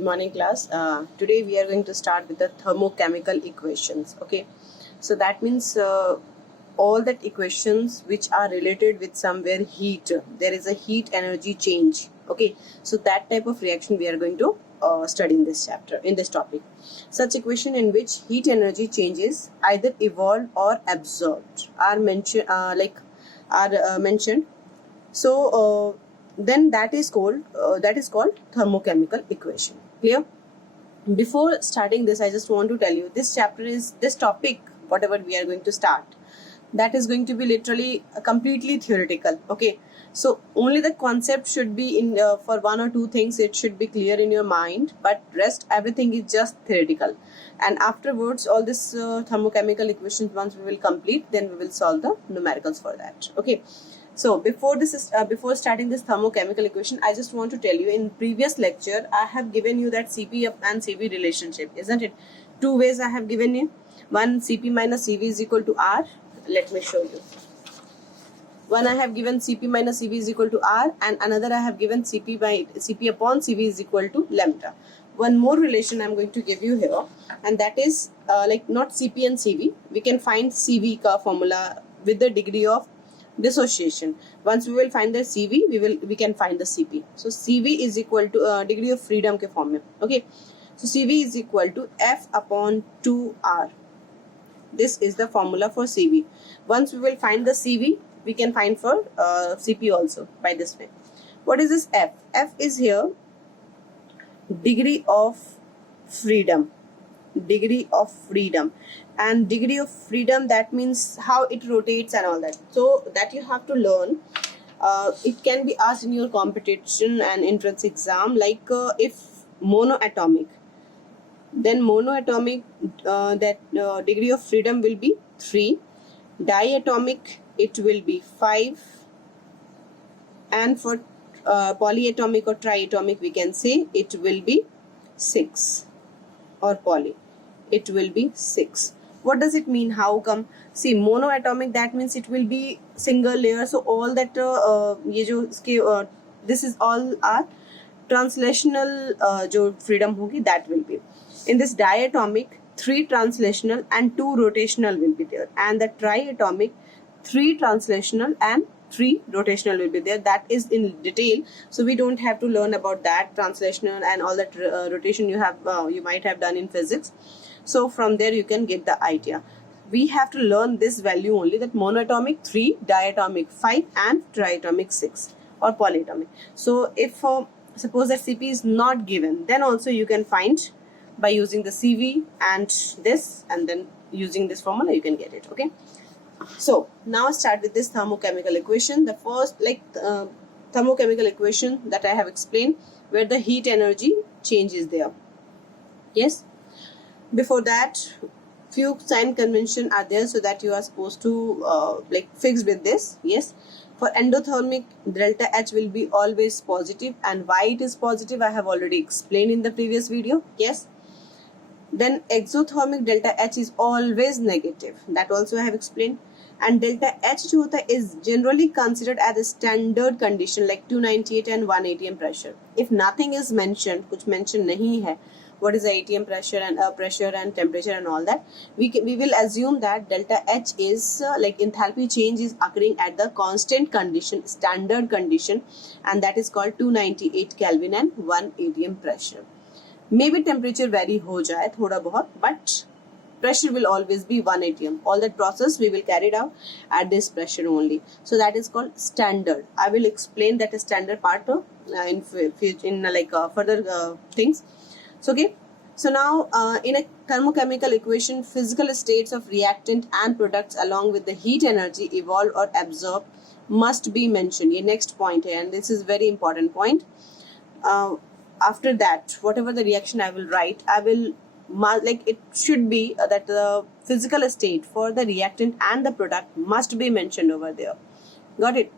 Good morning, class. Today we are going to start with the thermochemical equations. Okay, so that means all that equations which are related with somewhere heat. There is a heat energy change. Okay, so that type of reaction we are going to study in this chapter, in this topic. Such equation in which heat energy changes either evolved or absorbed are mentioned. Mentioned. So then that is called thermochemical equation. Clear? Before starting this, I just want to tell you this topic, whatever we are going to start, that is going to be literally completely theoretical. Okay, so only the concept should be in for one or two things it should be clear in your mind, but rest everything is just theoretical. And afterwards, all this thermochemical equations, once we will complete, then we will solve the numericals for that. Okay. So before starting this thermochemical equation, I just want to tell you, in previous lecture I have given you that Cp and Cv relationship, isn't it? Two ways I have given you. One, Cp minus Cv is equal to R. Let me show you. One I have given Cp minus Cv is equal to R, and another I have given Cp upon Cv is equal to lambda. One more relation I'm going to give you here, and that is not Cp and Cv. We can find Cv ka formula with the degree of dissociation. Once we will find the Cv, we can find the Cp. So Cv is equal to degree of freedom ke form mein. Okay, so Cv is equal to F upon 2R. This is the formula for Cv. Once we will find the Cv, we can find for Cp also by this way. What is this F? F is here degree of freedom. Degree of freedom. And degree of freedom, that means how it rotates and all that. So that you have to learn. It can be asked in your competition and entrance exam, like if monoatomic, then monoatomic degree of freedom will be 3. Diatomic, it will be 5. And for polyatomic or triatomic, we can say it will be 6. Or poly, it will be 6. What does it mean? How come? See, monoatomic, that means it will be single layer. So all that this is all our translational jo freedom hogi, that will be. In this diatomic, 3 translational and 2 rotational will be there. And the triatomic, 3 translational and 3 rotational will be there. That is in detail, so we don't have to learn about that translational and all that rotation you might have done in physics. So from there you can get the idea. We have to learn this value only, that monoatomic 3, diatomic 5 and triatomic 6 or polyatomic. So if suppose that Cp is not given, then also you can find by using the Cv and this, and then using this formula you can get it. Okay. So now start with this thermochemical equation. The first thermochemical equation that I have explained, where the heat energy change is there. Yes. Before that, few sign convention are there, so that you are supposed to fix with this. Yes. For endothermic, delta H will be always positive, and why it is positive I have already explained in the previous video. Yes. Then exothermic, delta H is always negative. That also I have explained. And delta H जो होता है is generally considered as a standard condition, like 298 and 1 atm pressure. If nothing is mentioned, कुछ mention नहीं है, what is the atm pressure and temperature and all that, we will assume that delta H is enthalpy change is occurring at the constant condition, standard condition, and that is called 298 Kelvin and 1 atm pressure. Maybe temperature vary हो जाए थोड़ा बहुत, but pressure will always be 1 atm. All that process we will carry it out at this pressure only. So that is called standard. I will explain that standard part in further things. So okay. So now in a thermochemical equation, physical states of reactant and products along with the heat energy evolved or absorbed must be mentioned. Ye next point here, and this is very important point. After that, whatever the reaction I will write, I will it should be that the physical state for the reactant and the product must be mentioned over there. Got it?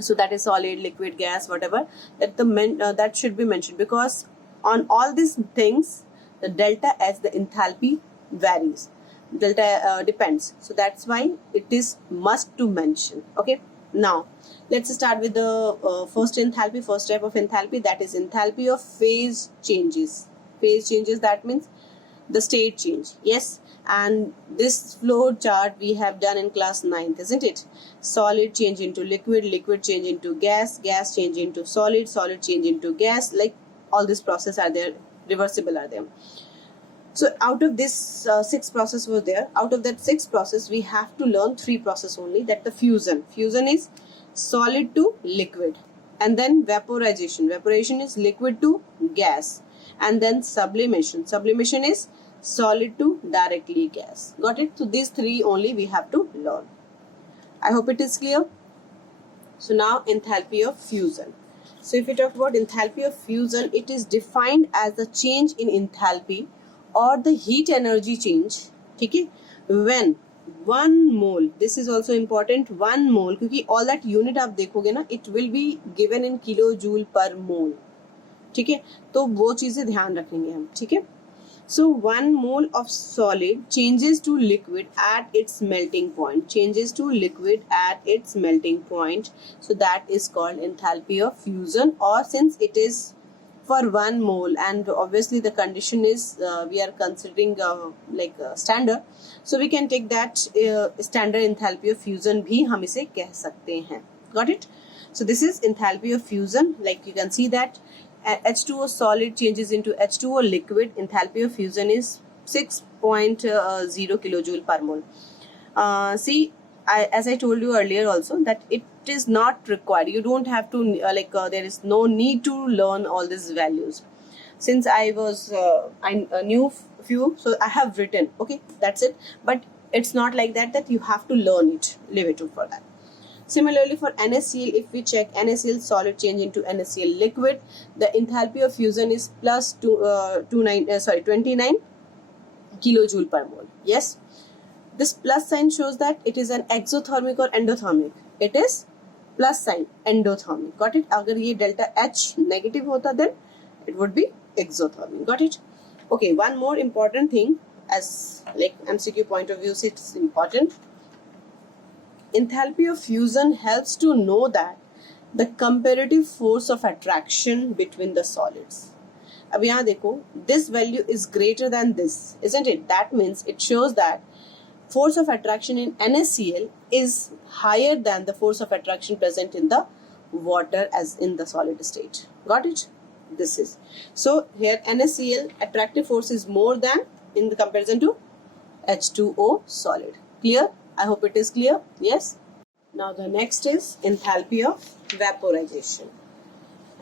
So that is solid, liquid, gas, whatever, that that should be mentioned, because on all these things the delta S, the enthalpy varies, delta depends. So that's why it is must to mention. Okay. Now let's start with the first type of enthalpy, that is enthalpy of phase changes. Phase changes, that means the state change. Yes, and this flow chart we have done in class 9th, isn't it? Solid change into liquid, liquid change into gas, gas change into solid, solid change into gas, like all these processes are there, reversible are there. So out of this 6 process was there. Out of that 6 process, we have to learn 3 process only. That the fusion. Fusion is solid to liquid, and then vaporization. Vaporization is liquid to gas, and then sublimation. Sublimation is solid to directly gas. Got it? So these 3 only we have to learn. I hope it is clear. So now enthalpy of fusion. So if we talk about enthalpy of fusion, it is defined as the change in enthalpy or the heat energy change, ठीक है, when 1 mole, this is also important, 1 mole, क्योंकि all that unit आप देखोगे ना, it will be given in kilojoule per mole, ठीक है, तो वो चीज़ें ध्यान रखेंगे हम, ठीक है. So 1 mole of solid changes to liquid at its melting point, changes to liquid at its melting point. So that is called enthalpy of fusion, or since it is for 1 mole and obviously the condition is we are considering standard, so we can take that standard enthalpy of fusion भी हम इसे कह सकते हैं. Got it? So this is enthalpy of fusion. Like you can see that H2O solid changes into H2O liquid. Enthalpy of fusion is 6.0 kilojoule per mole. See, as I told you earlier also, that it is not required. You don't have to there is no need to learn all these values. Since I was I knew few, so I have written. Okay, that's it. But it's not like that you have to learn it. Leave it for that. Similarly, for NaCl, if we check NaCl solid change into NaCl liquid, the enthalpy of fusion is plus 29 kilojoule per mole. Yes, this plus sign shows that it is an exothermic or endothermic. It is plus sign, endothermic. Got it? अगर ये delta H negative होता, then it would be exothermic. Got it? Okay, one more important thing, as like MCQ point of view, it's important. Enthalpy of fusion helps to know that the comparative force of attraction between the solids. अब यहाँ देखो, this value is greater than this, isn't it? That means it shows that force of attraction in NaCl is higher than the force of attraction present in the water as in the solid state. Got it? This is. So here NaCl attractive force is more than in the comparison to H2O solid. Clear? I hope it is clear. Yes. Now the next is enthalpy of vaporization.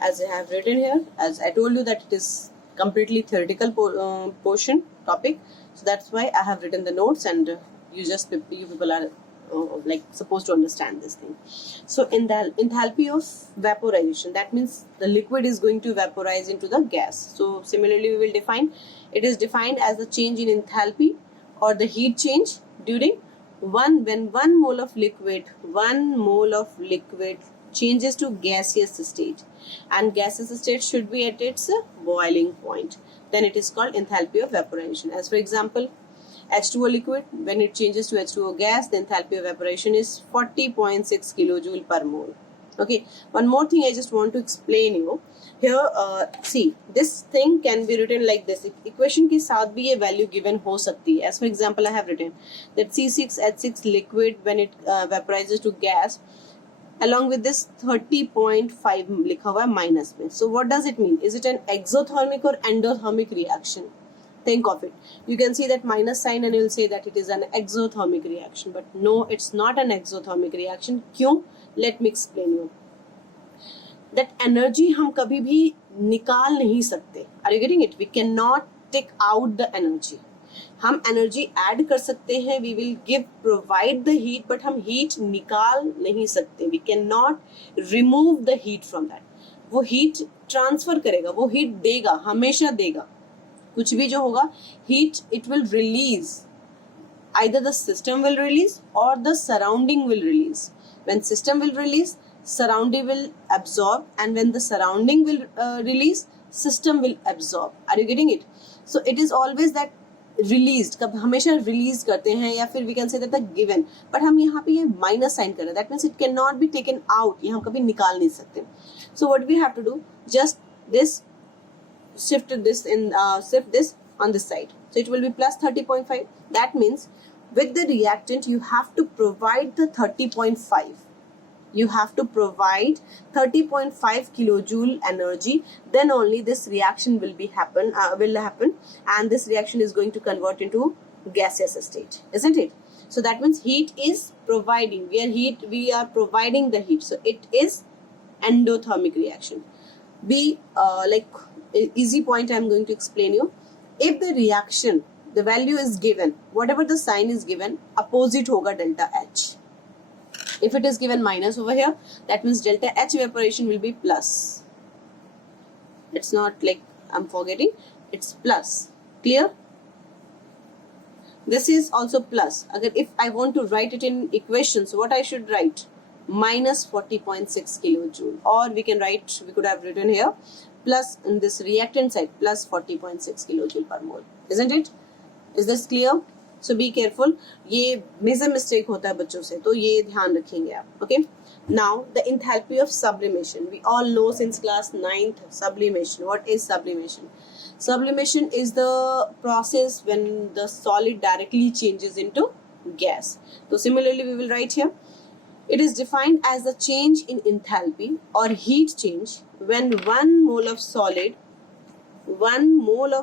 As I have written here, as I told you that it is completely theoretical portion topic. So that's why I have written the notes, and you people are supposed to understand this thing. So in the enthalpy of vaporization, that means the liquid is going to vaporize into the gas. So similarly, we will define, it is defined as the change in enthalpy or the heat change during when 1 mole of liquid changes to gaseous state, and gaseous state should be at its boiling point, then it is called enthalpy of vaporization. As for example, H2O liquid, when it changes to H2O gas, the enthalpy of evaporation is 40.6 kilojoule per mole. Okay, one more thing I just want to explain you here. See, this thing can be written like this. Equation के साथ भी ये value given हो सकती है. As for example, I have written that C6H6 liquid when it vaporizes to gas, along with this 30.5 लिखा हुआ है minus में. So what does it mean? Is it an exothermic or endothermic reaction? Think of it. You can see that minus sign and you will say that it is an exothermic reaction. But no, it's not an exothermic reaction. क्यों? Let me explain you. That energy हम कभी भी निकाल नहीं सकते. Are you getting it? We cannot take out the energy. हम energy add कर सकते हैं. We will provide the heat, but हम heat निकाल नहीं सकते. We cannot remove the heat from that. वो heat transfer करेगा. वो heat देगा. हमेशा देगा. कुछ भी जो होगा, heat it will release. Either the system will release or the surrounding will release. When system will release, surrounding will absorb, and when the surrounding will release, system will absorb. Are you getting it? So it is always that released, कब हमेशा release करते हैं, या फिर we can say that the given, but हम यहाँ पे ये माइनस साइन कर रहे हैं, that means it cannot be taken out, ये हम कभी निकाल नहीं सकते. So what we have to do, just this shift this on this side, so it will be plus 30.5. that means with the reactant you have to provide the 30.5, you have to provide 30.5 kilojoule energy, then only this reaction will happen, and this reaction is going to convert into gaseous state, isn't it? So that means heat is providing, we are providing the heat, so it is endothermic reaction. Be like easy point I am going to explain you. If the reaction, the value is given, whatever the sign is given, opposite hoga delta H. If it is given minus over here, that means delta H evaporation will be plus. It's not like I'm forgetting, it's plus. Clear? This is also plus. Agar if I want to write it in equations, what I should write? Minus 40.6 kilojoule, or we could have written here plus in this reactant side plus 40.6 kilojoule per mole, isn't it? Is this clear? So be careful, ये major mistake होता है बच्चों से, तो ये ध्यान रखेंगे आप. Okay, now the enthalpy of sublimation, we all know since class 9th sublimation. What is sublimation? Sublimation is the process when the solid directly changes into gas. So similarly we will write here, it is defined as the change in enthalpy or heat change when 1 mole of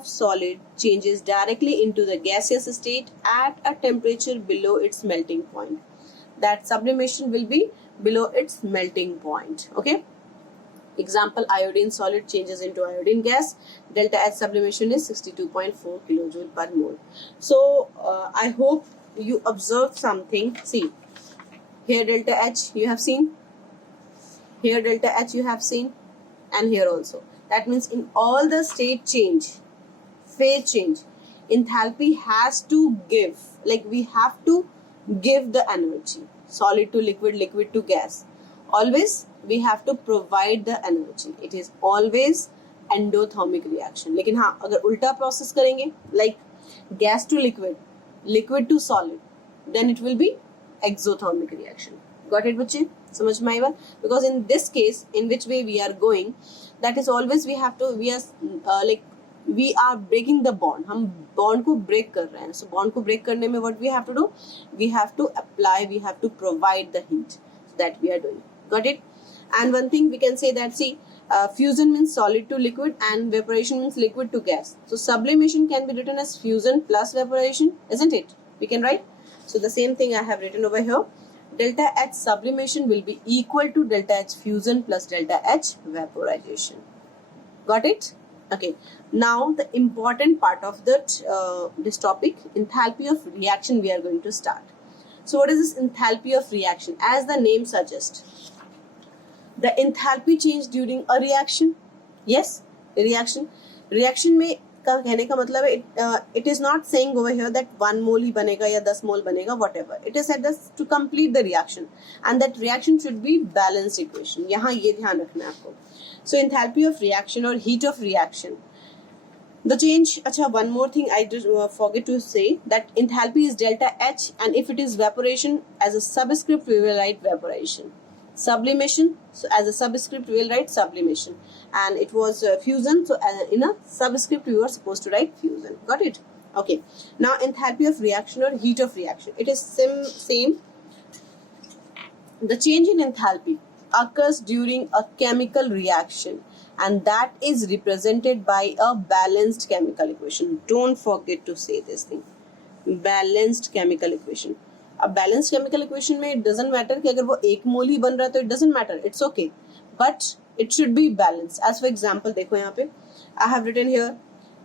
solid changes directly into the gaseous state at a temperature below its melting point. That sublimation will be below its melting point. Okay. Example, iodine solid changes into iodine gas. Delta H sublimation is 62.4 kilojoule per mole. So I hope you observed something. See, here delta H you have seen, here delta H you have seen, and here also. That means in all the state change, phase change, enthalpy has to give, like we have to give the energy, solid to liquid, liquid to gas. Always we have to provide the energy. It is always endothermic reaction. लेकिन हाँ, अगर उल्टा process करेंगे, like gas to liquid, liquid to solid, then it will be exothermic reaction. Got it बच्चे? समझ में आई बात? Because in this case, in which way we are going, that is always we are breaking the bond. हम bond को break कर रहे हैं. So bond को break करने में what we have to do? We have to apply, we have to provide the heat. So that we are doing. Got it? And one thing we can say that, see, fusion means solid to liquid and vaporation means liquid to gas. So sublimation can be written as fusion plus vaporation, isn't it? We can write. So the same thing I have written over here. Delta H sublimation will be equal to delta H fusion plus delta H vaporization. Got it? Okay. Now the important part of this topic, enthalpy of reaction, we are going to start. So what is this enthalpy of reaction? As the name suggests, the enthalpy change during a reaction. Yes, reaction. Reaction में का कहने का मतलब है, it is not saying over here that 1 mole ही बनेगा या 10 mole बनेगा, whatever. It is said that to complete the reaction, and that reaction should be balanced equation. यहाँ ये ध्यान रखना है आपको. So enthalpy of reaction or heat of reaction. The change, अच्छा, one more thing I did forget to say, that enthalpy is delta H, and if it is evaporation, as a subscript we will write evaporation. Sublimation, so as a subscript we will write sublimation, and it was fusion, so in a subscript we were supposed to write fusion. Got it? Okay. Now enthalpy of reaction or heat of reaction, it is same. The change in enthalpy occurs during a chemical reaction, and that is represented by a balanced chemical equation. Don't forget to say this thing, balanced chemical equation. अब balance chemical equation में it doesn't matter कि अगर वो 1 मोल ही बन रहा है तो it doesn't matter, it's okay, but it should be balance. As for example देखो यहाँ पे I have written here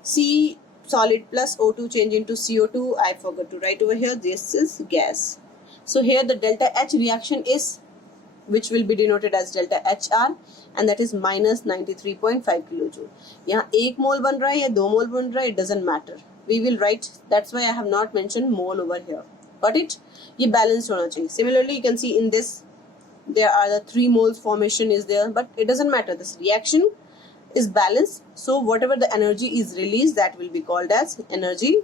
C solid plus O2 change into CO2. I forgot to write over here, this is gas. So here the delta H reaction is, which will be denoted as delta HR, and that is minus 93.5 kilojoule. यहाँ 1 मोल बन रहा है या 2 मोल बन रहा है, it doesn't matter. We will write, that's why I have not mentioned mole over here. Got it? ये balanced होना चाहिए. Similarly, you can see in this there are the 3 moles formation is there, but it doesn't matter. This reaction is balanced, so whatever the energy is released, that will be called as energy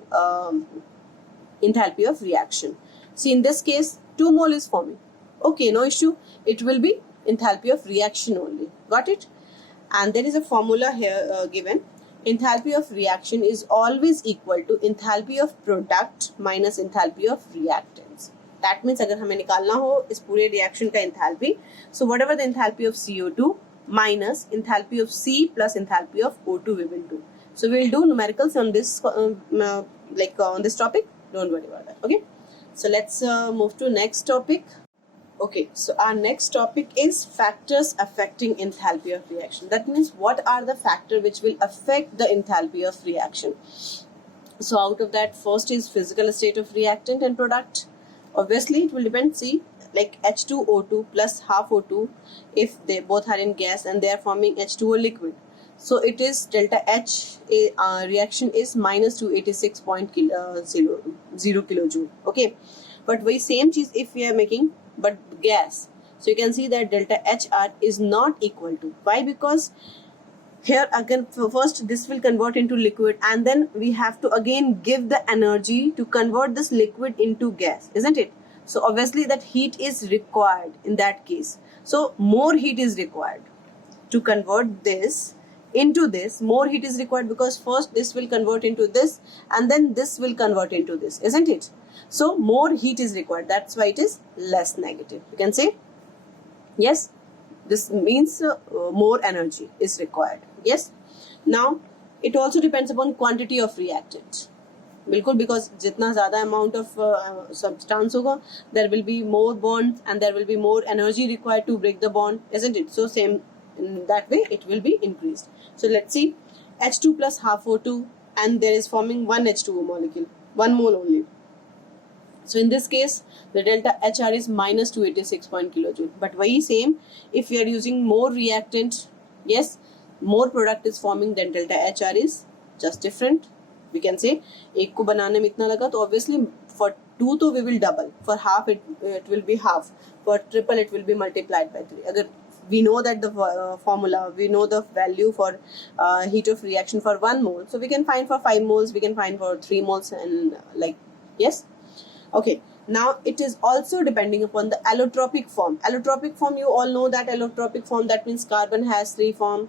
enthalpy of reaction. See, in this case 2 mole is forming, okay, no issue, it will be enthalpy of reaction only. Got it? And there is a formula here given. Enthalpy of reaction is always equal to enthalpy of product minus enthalpy of reactants. That means अगर हमें निकालना हो इस पूरे reaction का enthalpy, so whatever the enthalpy of CO2 minus enthalpy of C plus enthalpy of O2 we will do. So we will do numericals on this on this topic. Don't worry about that. Okay. So let's move to next topic. Okay, so our next topic is factors affecting enthalpy of reaction. That means what are the factors which will affect the enthalpy of reaction. So out of that, first is physical state of reactant and product. Obviously, it will depend. See, like H2O2 plus half O2, if they both are in gas and they are forming H2O liquid. So it is delta H reaction is minus 286.0 kilojoule. Okay, but very same cheese if we are making but gas. So you can see that delta HR is not equal to. Why? Because here again first this will convert into liquid and then we have to again give the energy to convert this liquid into gas, isn't it? So obviously that heat is required in that case. So more heat is required to convert this into this. More heat is required because first this will convert into this and then this will convert into this, isn't it? So more heat is required. That's why it is less negative. You can say yes. This means more energy is required. Yes. Now it also depends upon quantity of reactant. बिल्कुल, because जितना ज़्यादा amount of substance होगा, there will be more bonds and there will be more energy required to break the bond, isn't it? So same in that way it will be increased. So let's see, H2 plus half O2 and there is forming one H2O molecule, 1 mole only. So in this case, the delta HR is minus 286 kilojoule. But वही same, if we are using more reactant, yes, more product is forming, then delta HR is just different. We can say एक को बनाने में इतना लगा, तो obviously for 2 तो we will double, for half it will be half, for triple it will be multiplied by 3. अगर we know that the formula, we know the value for heat of reaction for 1 mole, so we can find for 5 moles, we can find for 3 moles and like, yes. Okay, now it is also depending upon the allotropic form. Allotropic form, you all know that allotropic form, that means carbon has 3 forms.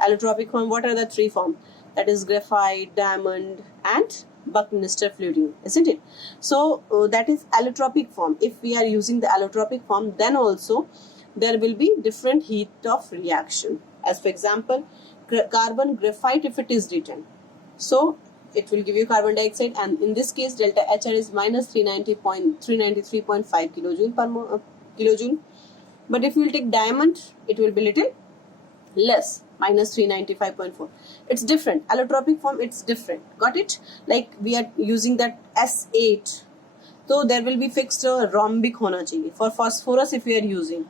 Allotropic form, what are the 3 forms? That is graphite, diamond and Buckminster fluorine, isn't it? So that is allotropic form. If we are using the allotropic form, then also there will be different heat of reaction. As for example, carbon graphite, if it is written, so it will give you carbon dioxide, and in this case delta HR is minus 393.5 kilojoule per kilojoule. But if you will take diamond, it will be little less, minus 395.4. It's different. Allotropic form, it's different. Got it? Like we are using that S8, so there will be fixed rhombic होना चाहिए. For phosphorus, if we are using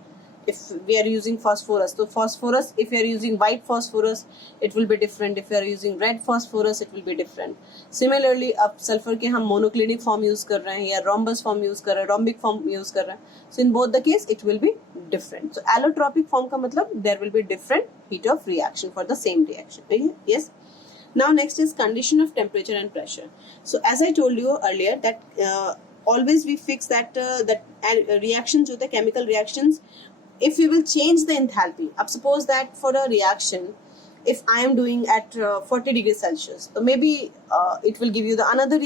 phosphorus, so phosphorus, if you are using white phosphorus, it will be different. If you are using red phosphorus, it will be different. Similarly, अब sulfur के हम monoclinic form use कर रहे हैं या rhombus form use कर रहे हैं, rhombic form use कर रहे हैं. So in both the case, it will be different. So allotropic form का मतलब there will be different heat of reaction for the same reaction. Yes. Now next is condition of temperature and pressure. So as I told you earlier that always we fix that reactions with the chemical reactions. If we will change the enthalpy, suppose that for a reaction, if I am doing at 40 degrees Celsius, so maybe it will give you the another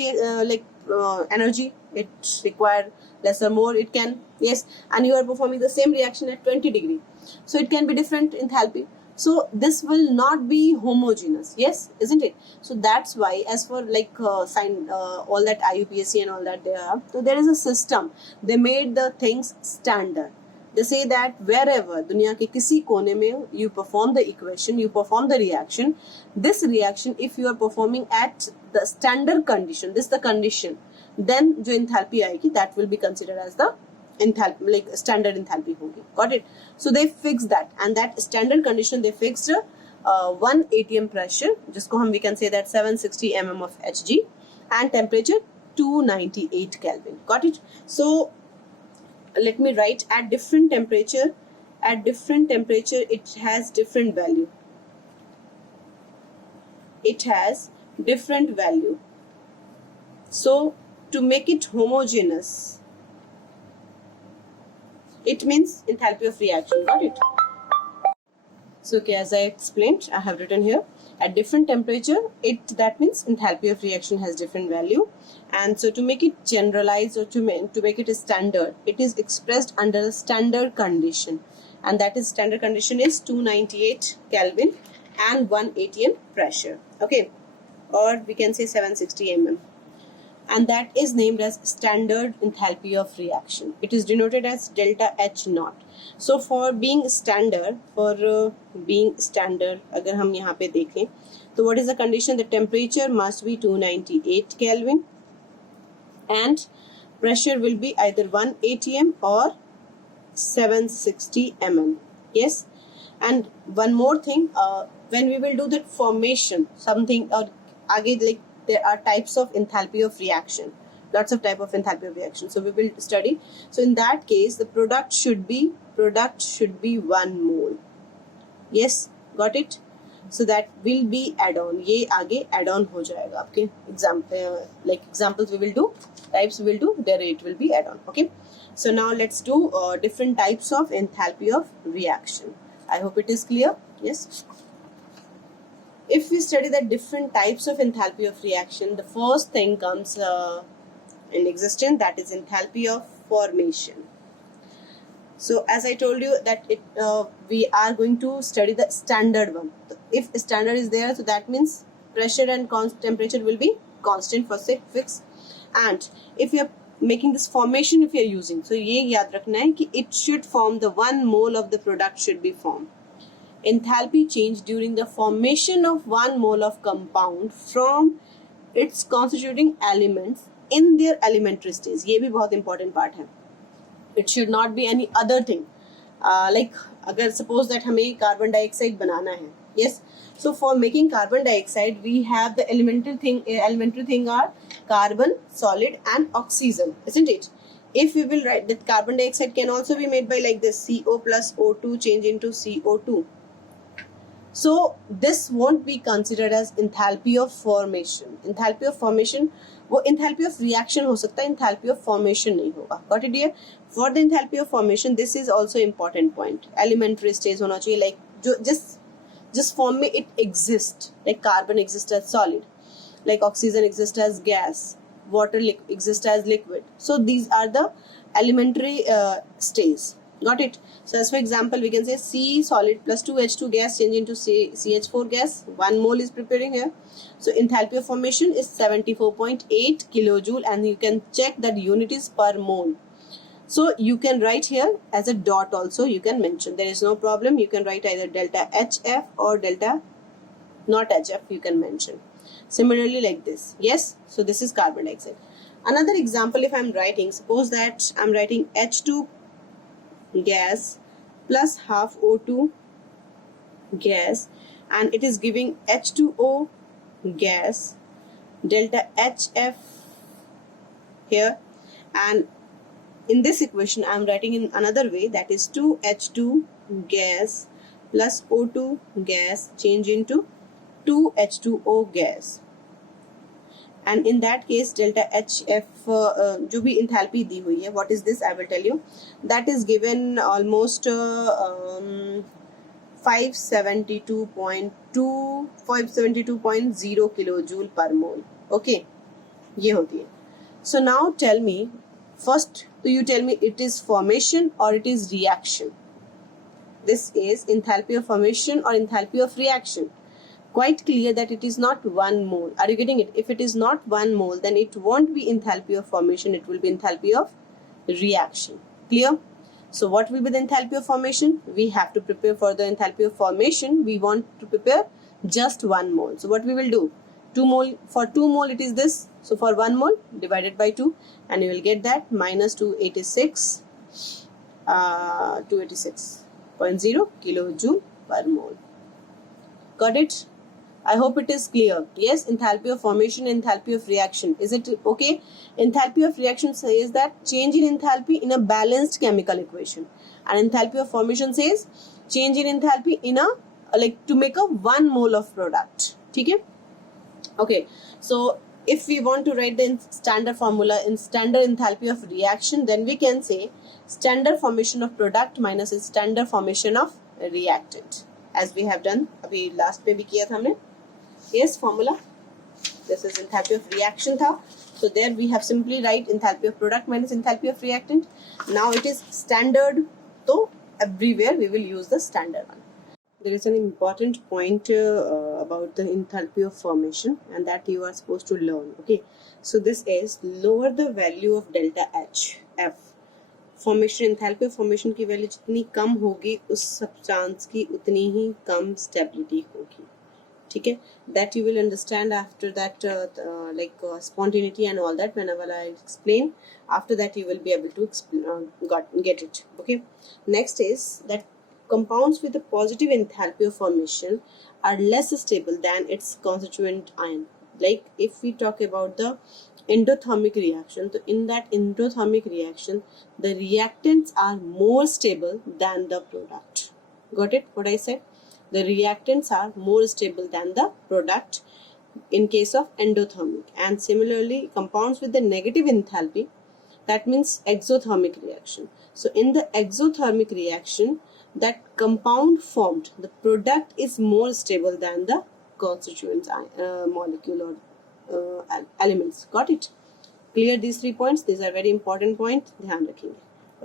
energy. It require less or more, it can, yes, and you are performing the same reaction at 20 degree, so it can be different enthalpy. So this will not be homogeneous, yes, isn't it? So that's why, as for all that IUPAC and all that they have, so there is a system. They made the things standard. They say that wherever दुनिया के किसी कोने में you perform the equation, you perform the reaction, this reaction if you are performing at the standard condition, this is the condition, then जो enthalpy आएगी that will be considered as the enthalpy, like standard enthalpy होगी. Got it? So they fixed that, and that standard condition they fixed 1 atm pressure, जिसको हम we can say that 760 mm of Hg, and temperature 298 Kelvin. Got it? So let me write at different temperature it has different value. it has different value. So to make it homogeneous, it means enthalpy of reaction. Got it? So okay, as I explained, I have written here at different temperature, that means enthalpy of reaction has different value. And so to make it generalized, or to make it a standard, it is expressed under a standard condition, and that is standard condition is 298 Kelvin and 1 atm pressure. Okay, or we can say 760 mm, and that is named as standard enthalpy of reaction. It is denoted as delta H naught. So for being standard, अगर हम यहाँ पे देखें तो what is the condition? The temperature must be 298 Kelvin and pressure will be either 1 atm or 760 mm. Yes, and one more thing, when we will do that formation, something or आगे, like there are types of enthalpy of reaction, lots of type of enthalpy of reaction, so we will study. So in that case the product should be 1 mole. Yes, got it? So that will be add on, ये आगे add on हो जाएगा आपके example, like examples we will do, types we will do, there it will be add on. Okay, so now let's do different types of enthalpy of reaction. I hope it is clear. Yes, if we study the different types of enthalpy of reaction, the first thing comes in existence, that is enthalpy of formation. So as I told you that we are going to study the standard one. If standard is there, so that means pressure and temperature will be constant for fixed. And if you are making this formation, if you are using, so ये याद रखना है कि it should form the 1 mole of the product should be formed. Enthalpy change during the formation of 1 mole of compound from its constituting elements in their elementary stage. ये भी बहुत important part है. It should not be any other thing. Like अगर suppose that हमें carbon dioxide बनाना है. Yes. So for making carbon dioxide, we have the elementary thing are carbon, solid, and oxygen, isn't it? If we will write that carbon dioxide can also be made by like this, CO plus O2 change into CO2. So this won't be considered as enthalpy of formation. Enthalpy of formation, वो enthalpy of reaction हो सकता है, enthalpy of formation नहीं होगा. Got it dear? For the enthalpy of formation, this is also important point. Elementary stage होना चाहिए, like जो just form में it exists, like carbon exists as solid, like oxygen exists as gas, water exists as liquid. So these are the elementary stages. Got it? So as for example, we can say C solid plus 2H2 gas change into CH4 gas. 1 mole is preparing here. So enthalpy of formation is 74.8 kilojoule, and you can check that unit is per mole. So you can write here as a dot also, you can mention. There is no problem. You can write either delta HF or delta not HF, you can mention. Similarly like this. Yes, so this is carbon dioxide. Another example, if I am writing, suppose that I am writing H2 gas plus half O2 gas, and it is giving H2O gas, delta HF here, and in this equation I am writing in another way, that is 2H2 gas plus O2 gas change into 2H2O gas, and in that case delta HF जो भी enthalpy दी हुई है, what is this, I will tell you, that is given almost 572.0 kilojoule per mole. Okay, ये होती है. So now tell me, first you tell me it is formation or it is reaction. This is enthalpy of formation or enthalpy of reaction. Quite clear that it is not 1 mole. Are you getting it? If it is not 1 mole, then it won't be enthalpy of formation, it will be enthalpy of reaction. Clear? So what will be the enthalpy of formation? We have to prepare for the enthalpy of formation. We want to prepare just 1 mole. So what we will do? 2 mole. For 2 mole it is this. So for 1 mole divided by 2, and you will get that minus 286.0 kilojoule per mole. Got it? I hope it is clear. Yes, enthalpy of formation, enthalpy of reaction. Is it okay? Enthalpy of reaction says that change in enthalpy in a balanced chemical equation, and enthalpy of formation says change in enthalpy in a, like to make a 1 mole of product. ठीक है? Okay, so if we want to write the standard formula in standard enthalpy of reaction, then we can say standard formation of product minus standard formation of reactant, as we have done अभी last पे भी किया था हमने. Yes, formula. This is enthalpy of reaction था. So there we have simply write enthalpy of product minus enthalpy of reactant. Now it is standard, so everywhere we will use the standard one. There is an important point about the enthalpy of formation, and that you are supposed to learn. Okay, so this is lower the value of delta H F. Formation enthalpy of formation की value जितनी कम होगी उस substance की उतनी ही कम stability होगी. ठीक है, that you will understand after that like spontaneity and all that whenever I explain. After that you will be able to get it. Okay, next is that compounds with a positive enthalpy of formation are less stable than its constituent ion. Like if we talk about the endothermic reaction, so in that endothermic reaction the reactants are more stable than the product. Got it what I said? The reactants are more stable than the product in case of endothermic. And similarly compounds with the negative enthalpy, that means exothermic reaction. So in the exothermic reaction, that compound formed, the product is more stable than the constituent molecule or elements. Got it? Clear these 3 points? These are very important points. ध्यान रखेंगे.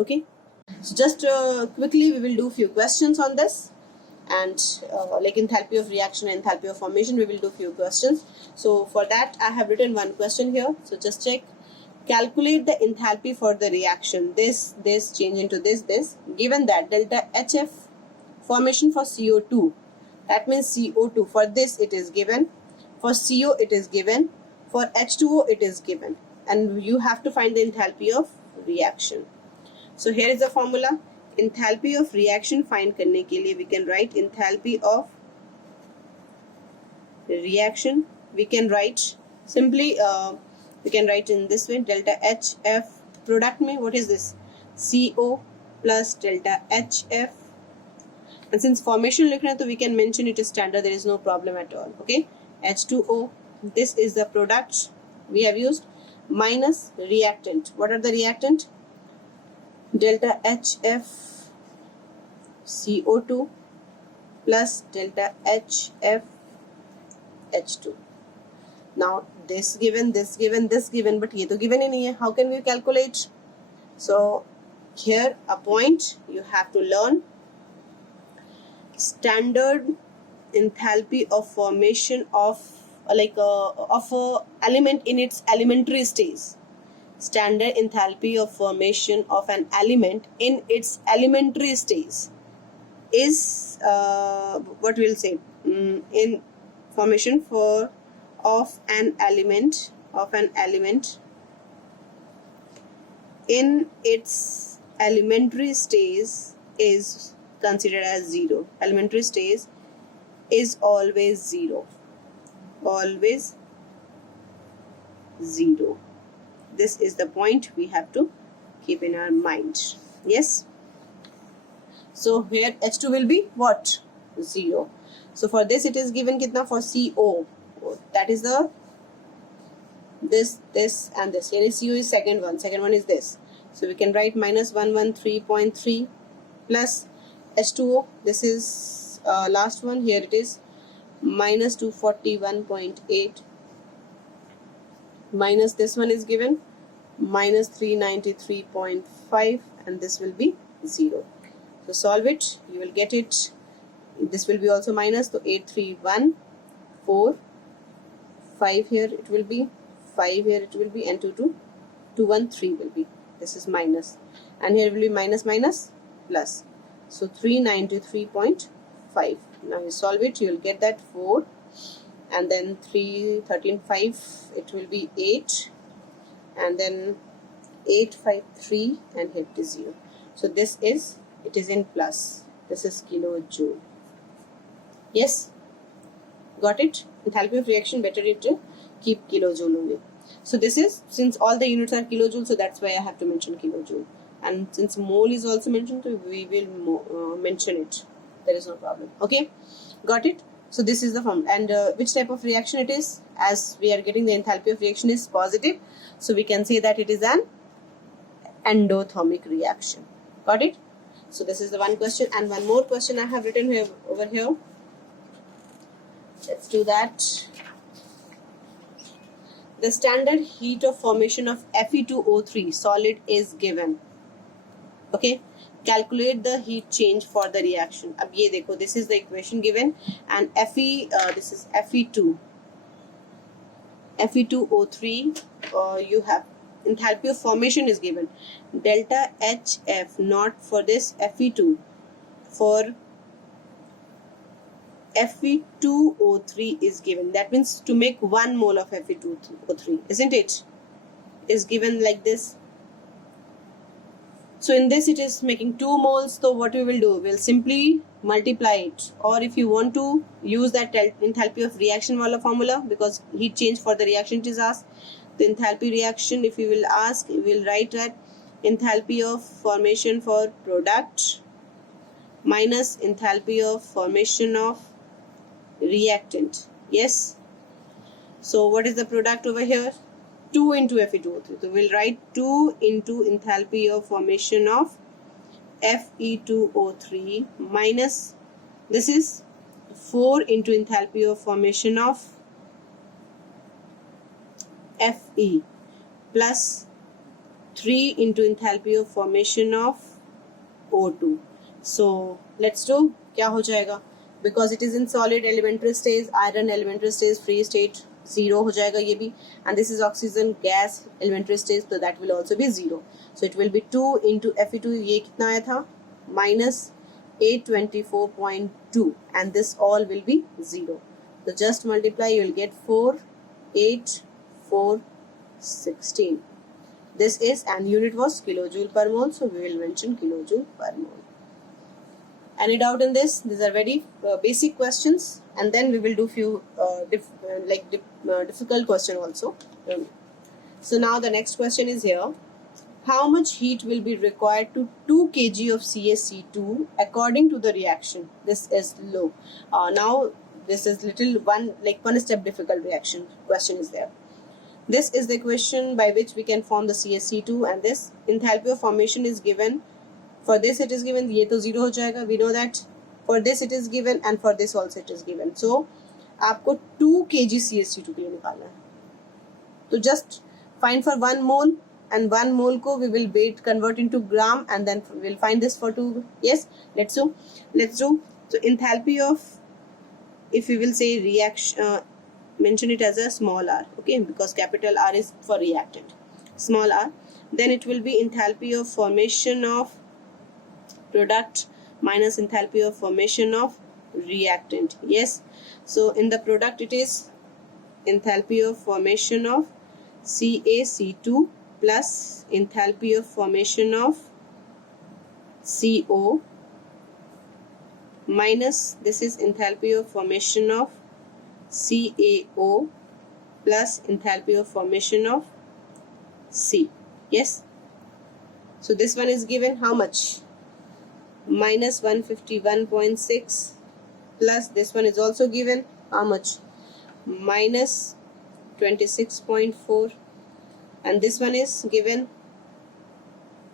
Okay. So just quickly we will do few questions on this, and like enthalpy of reaction and enthalpy of formation, we will do few questions. So for that I have written one question here. So just check. Calculate the enthalpy for the reaction. This change into this. Given that delta HF formation for CO2, that means CO2. For this it is given. For CO it is given. For H2O it is given. And you have to find the enthalpy of reaction. So here is the formula. Enthalpy of reaction find करने के लिए we can write enthalpy of reaction. We can write simply we can write in this way. Delta HF product में what is this? CO plus delta HF. And since formation लिख रहे हैं तो we can mention it as standard. There is no problem at all. Okay. H2O. This is the product we have used. Minus reactant. What are the reactant? Delta HF CO2 plus delta HF H2. Now this given, this given, this given, but ये तो given ही नहीं है. How can we calculate? So here a point you have to learn. Standard enthalpy of formation of a element in its elementary stage. Standard enthalpy of formation of an element in its elementary stage is what we'll say in formation of an element in its elementary stage is considered as 0. Elementary stage is always 0. Always 0. This is the point we have to keep in our mind. Yes. So here H2 will be what? 0. So for this it is given kitna for CO. That is the this and this. Yani CO is second one. Second one is this. So we can write minus 113.3 plus H2O. This is last one. Here it is minus 241.8. Minus this one is given minus 393.5, and this will be 0. So solve it, you will get it. This will be also minus, so 83145 here it will be, 5 here it will be, and 213 will be. This is minus, and here will be minus plus. So 393.5. Now you solve it, you will get that 4, and then 313.5 it will be 8, and then 853, and here it is 0. So this is, it is in plus. This is kilojoule. Yes, got it? Enthalpy of reaction, better it to keep kilojoule only. So this is, since all the units are kilojoule, so that's why I have to mention kilojoule. And since mole is also mentioned, so we will mention it. There is no problem. Okay, got it? So this is the form. And which type of reaction it is? As we are getting the enthalpy of reaction is positive, so we can say that it is an endothermic reaction. Got it? So this is the one question, and one more question I have written here over here. Let's do that. The standard heat of formation of Fe2O3 solid is given. Okay, calculate the heat change for the reaction. अब ये देखो, this is the equation given, and this is Fe2O3. You have enthalpy of formation is given, delta HF not for this Fe2, for Fe2O3 is given. That means to make 1 mole of Fe2O3, isn't it? Is given like this. So in this it is making 2 moles. So what we will do? We'll simply multiply it. Or if you want to use that enthalpy of reaction wala formula, because heat change for the reaction it is asked. The enthalpy reaction, if you will ask, we will write that enthalpy of formation for product minus enthalpy of formation of reactant. Yes. So what is the product over here? 2 into Fe2O3. So we'll write 2 into enthalpy of formation of Fe2O3 minus, this is 4 into enthalpy of formation of Fe plus 3 into enthalpy of formation of O2. So let's do, क्या हो जाएगा? Because it is in solid elementary stage, iron elementary stage, free state 0 हो जाएगा ये भी, and this is oxygen gas elementary stage, so that will also be 0. So it will be 2 into Fe2, ये कितना आया था? Minus 824.2, and this all will be 0. So just multiply, you will get 4, 8, 4, 16. This is, and unit was kilojoule per mole, so we will mention kilojoule per mole. Any doubt in this? These are very basic questions, and then we will do few difficult question also. So now the next question is here. How much heat will be required to 2 kg of CaC2 according to the reaction? This is low. Now this is one step difficult reaction question is there. This is the equation by which we can form the CaC2, and this enthalpy of formation is given. For this it is given, ये तो 0 हो जाएगा, we know that. For this it is given, and for this also it is given. So आपको 2 kg CaC2 के लिए निकालना है. तो just find for 1 mole, and 1 mole को we will convert into gram, and then we'll find this for 2. Yes, let's do. So enthalpy of, if we will say reaction, mention it as a small r, okay, because capital R is for reactant, small r. Then it will be enthalpy of formation of product minus enthalpy of formation of reactant. Yes, so in the product it is enthalpy of formation of CaC2 plus enthalpy of formation of CO minus, this is enthalpy of formation of CaO plus enthalpy of formation of C. Yes, so this one is given how much? Minus 151.6 plus this one is also given how much? Minus 26.4, and this one is given,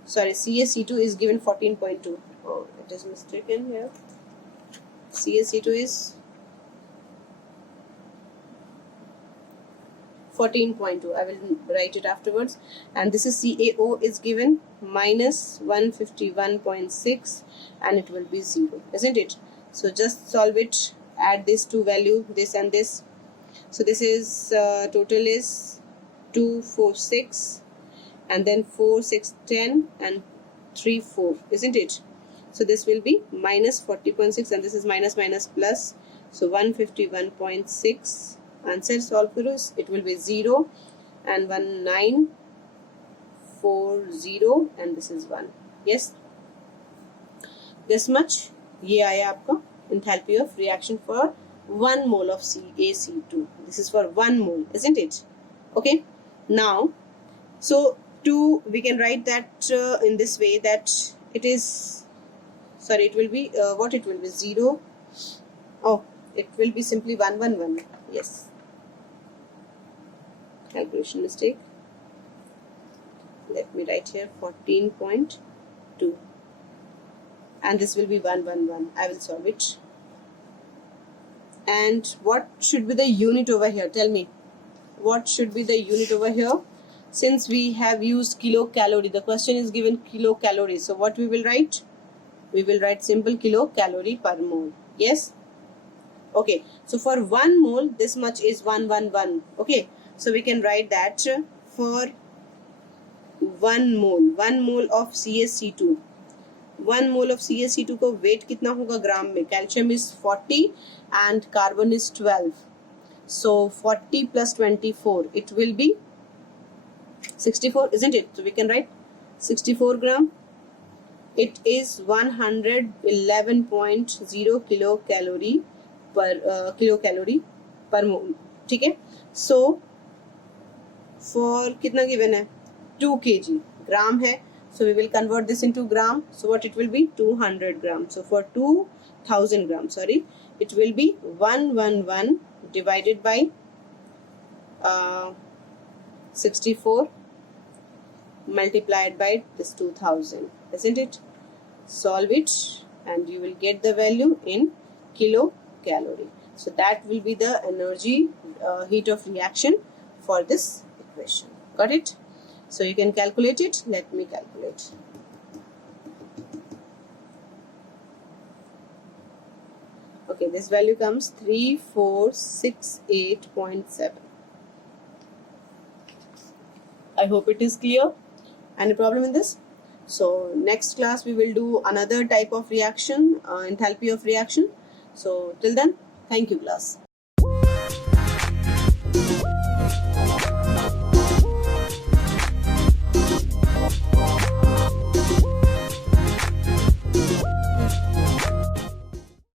sorry, CaC2 is given 14.2. Oh, it is mistaken here. CaC2 is 14.2. I will write it afterwards. And this is CaO is given minus 151.6, and it will be 0, isn't it? So just solve it, add these two value, this and this. So this is total is 246, and then 4, 6, 10, and 3, 4, isn't it? So this will be minus 40.6, and this is minus plus. So 151.6. Answer solve karo, it will be 0 and 1940, and this is 1. Yes, this much ये आया आपका enthalpy of reaction for 1 mole of CaC2. This is for 1 mole, isn't it? Okay, now so we can write that in this way, that it is, sorry, it will be what it will be 0. Oh, it will be simply 111. Yes. Calculation mistake. Let me write here 14.2. And this will be 111. I will solve it. And what should be the unit over here? Tell me. What should be the unit over here? Since we have used kilocalorie, the question is given kilocalorie. So what we will write? We will write simple kilocalorie per mole. Yes? Okay. So for 1 mole, this much is 111. Okay. So we can write that for 1 mole of CaC2. 1 mole of CaC2 को weight कितना होगा ग्राम में? Calcium is 40 and carbon is 12. So 40 plus 24, it will be 64, isn't it? So we can write 64 gram. It is 111.0 kilocalorie per mole. ठीक है? So for कितना given है? 2 kg. Gram है. So we will convert this into gram. So what it will be? 200 grams. So for 2000 grams, sorry, it will be 111 divided by 64 multiplied by this 2000, isn't it? Solve it and you will get the value in kilocalorie. So that will be the energy heat of reaction for this equation. Got it? So you can calculate it. Let me calculate. Okay, this value comes 3468.7. I hope it is clear. Any problem in this? So next class we will do another type of reaction, enthalpy of reaction. So till then, thank you class.